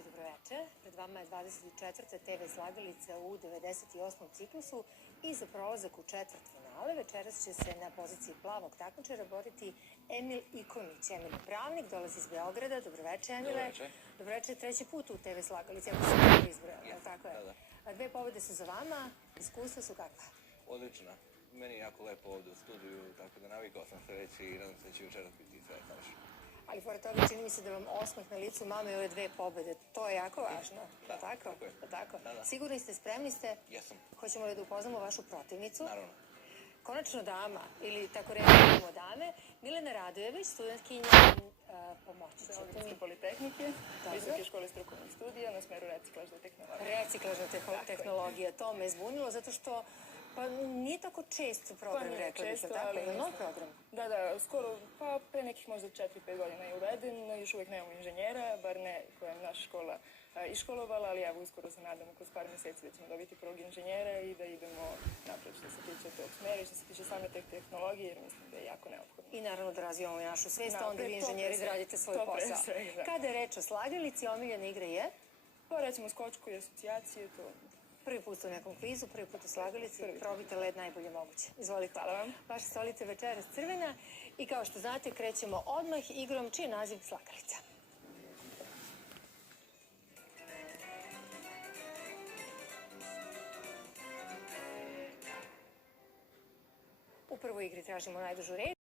Slagalice, dobroveče. Pred vama je 24. TV Slagalica u 98. ciklusu i za prolazak u četvrt finale. Večeras će se na poziciji plavog takmičara boriti Emil Ikonić. Emil je pravnik, dolazi iz Beograda. Dobroveče, Emile. Dobroveče. Dobroveče, treći put u TV Slagalici, ako se dobro izbrojala, je li tako je? Da. 2 pobjede su za vama, iskustva su kakva? Odlična. Meni je jako lepo ovdje u studiju, tako da navikao sam se već i nadam se da će večeras biti sve savršeno. Ali pored toga čini mi se da vam osmeh na licu mame i ove 2 pobjede. To je jako važno. Da, tako je. tako. Da. Sigurni ste, spremni ste? Jesam. Hoćemo li da upoznamo vašu protivnicu? Naravno. Konačno dama, ili tako reći dame, Milena Radojević, studentkinja pomoći ćete mi. Beogradske politehnike, Visoke škole strukovnih studija na smeru reciklažne tehnologije. Reciklažna tehnologija, to me zbunilo, zato što nije tako čest program, rekla bih, tako je nov program. Da, skoro, pre nekih možda 4-5 godina je uveden, još uvijek nemamo inženjera, bar ne koja je naša škola iškolovala, ali evo uskoro se nadamo kroz par mjeseci da ćemo dobiti prvog inženjera i da idemo napred što se tiče tog smjera i što se tiče same te tehnologije, jer mislim da je jako neophodno. I naravno da razvijamo i našu svest, a onda vi inženjeri radite svoj posao. Kada je reč o slagalici, omiljena igra je? Pa recimo skočku i asocijacije, to... Prvi put u nekom kvizu, prvi put u slagalici, probite led najbolje moguće. Izvolite. Hvala vam. Vaša stolica večeras crvena i kao što znate krećemo odmah igrom čiji je naziv slagalica. U prvoj igri tražimo najdužu reč.